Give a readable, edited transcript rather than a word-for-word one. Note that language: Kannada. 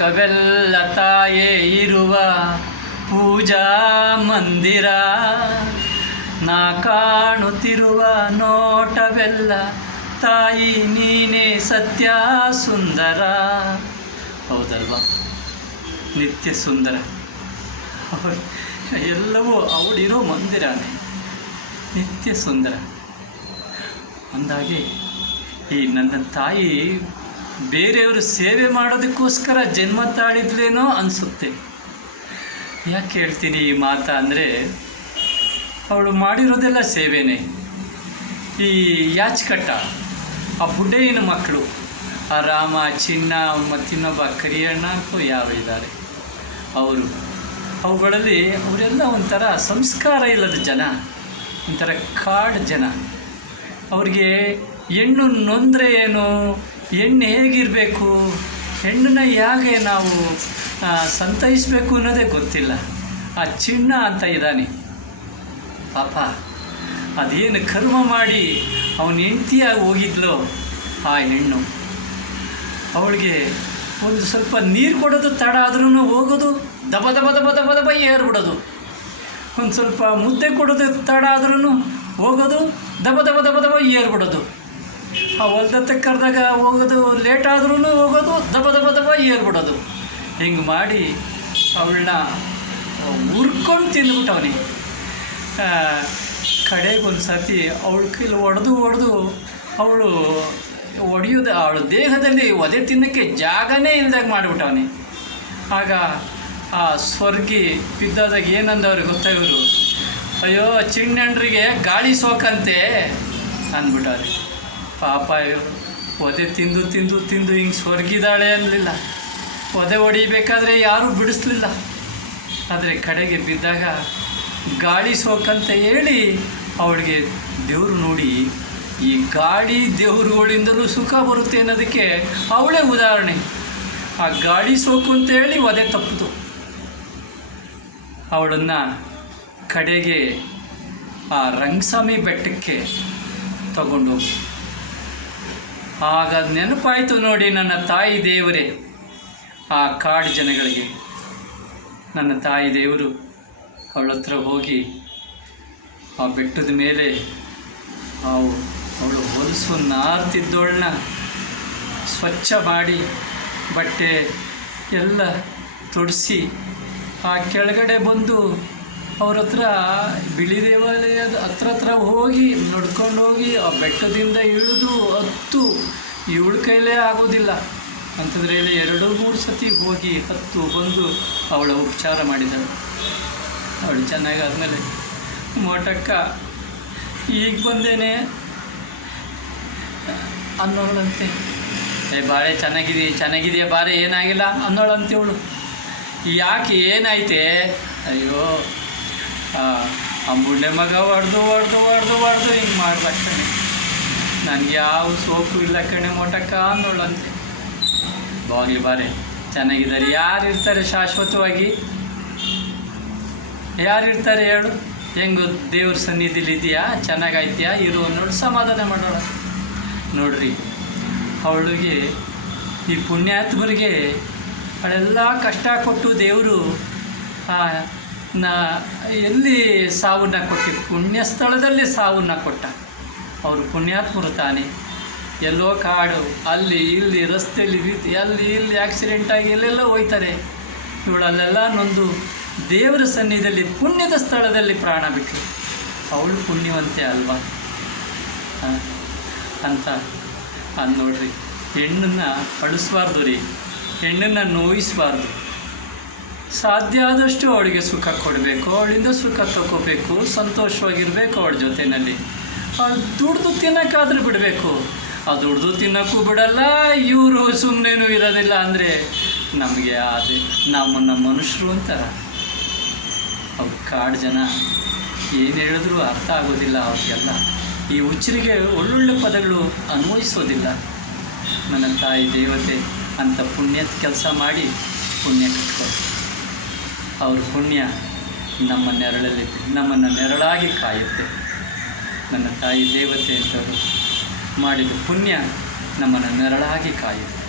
ಲೋಕವೆಲ್ಲ ತಾಯೇ ಇರುವ ಪೂಜಾ ಮಂದಿರ, ನಾ ಕಾಣುತ್ತಿರುವ ನೋಟವೆಲ್ಲ ತಾಯಿ ನೀನೇ ಸತ್ಯ ಸುಂದರ. ಹೌದಲ್ವಾ? ನಿತ್ಯ ಸುಂದರ ಎಲ್ಲವೂ ಅವಳಿರೋ ಮಂದಿರನೇ ನಿತ್ಯ ಸುಂದರ. ಅಂದಾಗೆ ಈ ನನ್ನ ತಾಯಿ ಬೇರೆಯವರು ಸೇವೆ ಮಾಡೋದಕ್ಕೋಸ್ಕರ ಜನ್ಮ ತಾಳಿದ್ಲೇನೋ ಅನಿಸುತ್ತೆ. ಯಾಕೆ ಹೇಳ್ತೀನಿ ಈ ಮಾತಾ ಅಂದರೆ, ಅವಳು ಮಾಡಿರೋದೆಲ್ಲ ಸೇವೆನೇ. ಈ ಯಾಚಕಟ್ಟ, ಆ ಬುಡ್ಡೆಯಿನ ಮಕ್ಕಳು, ಆ ರಾಮ, ಚಿನ್ನ ಮತ್ತಿನ್ನೊಬ್ಬ ಕರಿಯಣ್ಣ ಅಂತೂ ಯಾರು ಇದ್ದಾರೆ, ಅವುಗಳಲ್ಲಿ ಅವರೆಲ್ಲ ಒಂಥರ ಸಂಸ್ಕಾರ ಇಲ್ಲದ ಜನ, ಒಂಥರ ಕಾಡು ಜನ. ಅವ್ರಿಗೆ ಹೆಣ್ಣು ನೊಂದರೆ ಏನು, ಹೆಣ್ಣು ಹೇಗಿರಬೇಕು, ಹೆಣ್ಣನ್ನ ಹೇಗೆ ನಾವು ಸಂತೈಸಬೇಕು ಅನ್ನೋದೇ ಗೊತ್ತಿಲ್ಲ. ಆ ಚಿನ್ನ ಅಂತ ಇದ್ದಾನೆ ಪಾಪ, ಅದೇನು ಕರ್ಮ ಮಾಡಿ ಅವನ ಹೆಂಡತಿಯಾಗಿ ಹೋಗಿದ್ಲೋ ಆ ಹೆಣ್ಣು, ಅವಳಿಗೆ ಒಂದು ಸ್ವಲ್ಪ ನೀರು ಕೊಡೋದು ತಡ ಆದ್ರೂ ಹೋಗೋದು, ದಬ ದಬ ದಬ ದಬ ದಬ ಏರ್ಬಿಡೋದು. ಒಂದು ಸ್ವಲ್ಪ ಮುದ್ದೆ ಕೊಡೋದು ತಡ ಆದ್ರೂ ಹೋಗೋದು, ದಬ ದಬ ದಬ ದಬ ಏರ್ಬಿಡೋದು. ಆ ಹೊಲ್ದತ್ತ ಕರೆದಾಗ ಹೋಗೋದು, ಲೇಟ್ ಆದ್ರೂ ಹೋಗೋದು, ದಬ ದಬ ದಬ ಏರ್ಬಿಡೋದು. ಹಿಂಗೆ ಮಾಡಿ ಅವಳನ್ನ ಹುರ್ಕೊಂಡು ತಿಂದ್ಬಿಟ್ಟವನಿ. ಕಡೆಗೊಂದು ಸರ್ತಿ ಅವಳ ಕೈಲಿ ಹೊಡೆದು ಅವಳು ಹೊಡೆಯೋದು, ಅವಳ ದೇಹದಲ್ಲಿ ಒದೆ ತಿನ್ನೋಕ್ಕೆ ಜಾಗನೇ ಇಲ್ದಾಗ ಮಾಡಿಬಿಟ್ಟವನಿ. ಆಗ ಆ ಸ್ವರ್ಗಿ ಬಿದ್ದಾದಾಗ ಏನಂದವ್ರಿಗೆ ಗೊತ್ತಾ ಇವರು, ಅಯ್ಯೋ ಚಿಣ್ಣಂಡ್ರಿಗೆ ಗಾಳಿ ಸೋಕಂತೆ ಅಂದ್ಬಿಟ್ಟವ್ರಿ. ಪಾಪ ಇವರು ಒದೆ ತಿಂದು ತಿಂದು ತಿಂದು ಹಿಂಗೆ ಸ್ವರ್ಗಿದಾಳೆ ಅನ್ನಲಿಲ್ಲ, ಒದೆ ಹೊಡಿಬೇಕಾದ್ರೆ ಯಾರೂ ಬಿಡಿಸ್ಲಿಲ್ಲ. ಆದರೆ ಕಡೆಗೆ ಬಿದ್ದಾಗ ಗಾಳಿ ಸೋಕಂತ ಹೇಳಿ ಅವಳಿಗೆ ದೇವರು ನೋಡಿ, ಈ ಗಾಳಿ ದೇವ್ರುಗಳಿಂದಲೂ ಸುಖ ಬರುತ್ತೆ ಅನ್ನೋದಕ್ಕೆ ಅವಳೇ ಉದಾಹರಣೆ. ಆ ಗಾಳಿ ಸೋಕು ಅಂತೇಳಿ ಒದೆ ತಪ್ಪಿತು. ಅವಳನ್ನು ಕಡೆಗೆ ಆ ರಂಗಸ್ವಾಮಿ ಬೆಟ್ಟಕ್ಕೆ ತಗೊಂಡೋಗಿ, ಆಗ ನೆನಪಾಯಿತು ನೋಡಿ ನನ್ನ ತಾಯಿ ದೇವರೇ. ಆ ಕಾಡು ಜನಗಳಿಗೆ ನನ್ನ ತಾಯಿ ದೇವರು ಅವಳ ಹತ್ರ ಹೋಗಿ ಆ ಬೆಟ್ಟದ ಮೇಲೆ ಅವಳು ಹೊಲಸು ನಾರ್ತಿದ್ದೋಳನ್ನ ಸ್ವಚ್ಛ ಮಾಡಿ ಬಟ್ಟೆ ಎಲ್ಲ ತೊಡಿಸಿ ಆ ಕೆಳಗಡೆ ಬಂದು ಅವ್ರ ಹತ್ರ ಬಿಳಿ ದೇವಾಲಯದ ಹತ್ರ ಹೋಗಿ ನಡ್ಕೊಂಡು ಹೋಗಿ ಆ ಬೆಟ್ಟದಿಂದ ಇಳಿದು ಹತ್ತು ಇವಳ ಕೈಲೇ ಆಗೋದಿಲ್ಲ ಅಂತಂದರೆ 2-3 ಸತಿ ಹೋಗಿ ಹತ್ತು ಬಂದು ಅವಳ ಉಪಚಾರ ಮಾಡಿದಳು. ಅವಳು ಚೆನ್ನಾಗಾದ್ಮೇಲೆ, ಮೋಟಕ್ಕ ಈಗ ಬಂದೇನೆ ಅನ್ನೋಳಂತೆ. ಬಾಳೆ ಚೆನ್ನಾಗಿದೆಯಾ ಬಾರೆ, ಏನಾಗಿಲ್ಲ ಅನ್ನೋಳಂತೆ ಇವಳು. ಯಾಕೆ ಏನಾಯ್ತೆ? ಅಯ್ಯೋ ಆ ಬುಡ್ಡೆ ಮಗ ಹೊಡೆದು ಹಿಂಗೆ ಮಾಡ್ಬೇಕಣೆ, ನನಗೆ ಯಾವ ಸೋಪು ಇಲ್ಲ ಕಣೆ ಮೋಟಕ್ಕ ಅನ್ನೋಳಂತೆ. ಹೋಗ್ಲಿ ಬಾರೆ, ಚೆನ್ನಾಗಿದ್ದಾರೆ. ಯಾರಿರ್ತಾರೆ ಶಾಶ್ವತವಾಗಿ? ಯಾರಿರ್ತಾರೆ ಹೇಳು? ಹೆಂಗು ದೇವ್ರ ಸನ್ನಿಧಿಲಿ ಇದೆಯಾ, ಚೆನ್ನಾಗಾಯ್ತೀಯಾ, ಇರು ನೋಡಿ ಸಮಾಧಾನ ಮಾಡೋಣ. ನೋಡ್ರಿ, ಅವಳಿಗೆ ಈ ಪುಣ್ಯಾತ್ಮರಿಗೆ ಅವಳೆಲ್ಲ ಕಷ್ಟ ಕೊಟ್ಟು ದೇವರು ಎಲ್ಲಿ ಸಾವನ್ನ ಕೊಟ್ಟು, ಪುಣ್ಯ ಸ್ಥಳದಲ್ಲಿ ಸಾವನ್ನ ಕೊಟ್ಟ. ಅವರು ಪುಣ್ಯಾತ್ಮರು ತಾನೇ. ಎಲ್ಲೋ ಕಾಡು, ಅಲ್ಲಿ ಇಲ್ಲಿ ರಸ್ತೆಯಲ್ಲಿ ಅಲ್ಲಿ ಇಲ್ಲಿ ಆಕ್ಸಿಡೆಂಟಾಗಿ ಎಲ್ಲೆಲ್ಲೋ ಹೋಯ್ತಾರೆ. ಇವಳಲ್ಲೆಲ್ಲ ನೊಂದು ದೇವರ ಸನ್ನಿಧಿಯಲ್ಲಿ ಪುಣ್ಯದ ಸ್ಥಳದಲ್ಲಿ ಪ್ರಾಣ ಬಿಟ್ಟರು. ಅವಳು ಪುಣ್ಯವಂತೆ ಅಲ್ವಾ ಅಂತ ನೋಡ್ರಿ. ಹೆಣ್ಣನ್ನು ಅಳಿಸ್ಬಾರ್ದು ರೀ, ಹೆಣ್ಣನ್ನು ನೋಯಿಸಬಾರ್ದು. ಸಾಧ್ಯ ಆದಷ್ಟು ಅವಳಿಗೆ ಸುಖ ಕೊಡಬೇಕು, ಅವಳಿಂದ ಸುಖ ತಗೋಬೇಕು, ಸಂತೋಷವಾಗಿರಬೇಕು ಅವಳ ಜೊತೆಯಲ್ಲಿ. ಅವಳು ದುಡ್ದು ತಿನ್ನೋಕ್ಕಾದ್ರೂ ಬಿಡಬೇಕು. ಆ ದುಡ್ದು ತಿನ್ನೋಕ್ಕೂ ಬಿಡಲ್ಲ, ಇವರು ಸುಮ್ಮನೇನೂ ಇರೋದಿಲ್ಲ ಅಂದರೆ ನಮಗೆ ಅದೇ ನಮ್ಮನ್ನು ಮನುಷ್ಯರು ಅಂತಾರ. ಅವ್ರು ಕಾಡು ಜನ ಏನು ಹೇಳಿದ್ರೂ ಅರ್ಥ ಆಗೋದಿಲ್ಲ ಅವ್ರಿಗೆಲ್ಲ. ಈ ಹುಚ್ಚರಿಗೆ ಒಳ್ಳೊಳ್ಳೆ ಪದಗಳು ಅನ್ವಯಿಸೋದಿಲ್ಲ. ನನ್ನ ತಾಯಿ ದೇವತೆ ಅಂತ ಪುಣ್ಯದ ಕೆಲಸ ಮಾಡಿ ಪುಣ್ಯ ಕಟ್ಕೊಂಡು, ಅವ್ರ ಪುಣ್ಯ ನಮ್ಮ ನೆರಳಲ್ಲಿದೆ, ನಮ್ಮನ್ನು ನೆರಳಾಗಿ ಕಾಯುತ್ತೆ. ನನ್ನ ತಾಯಿ ದೇವತೆ ಅಂತವರು ಮಾಡಿದ ಪುಣ್ಯ ನಮ್ಮನ್ನು ನೆರಳಾಗಿ ಕಾಯುತ್ತೆ.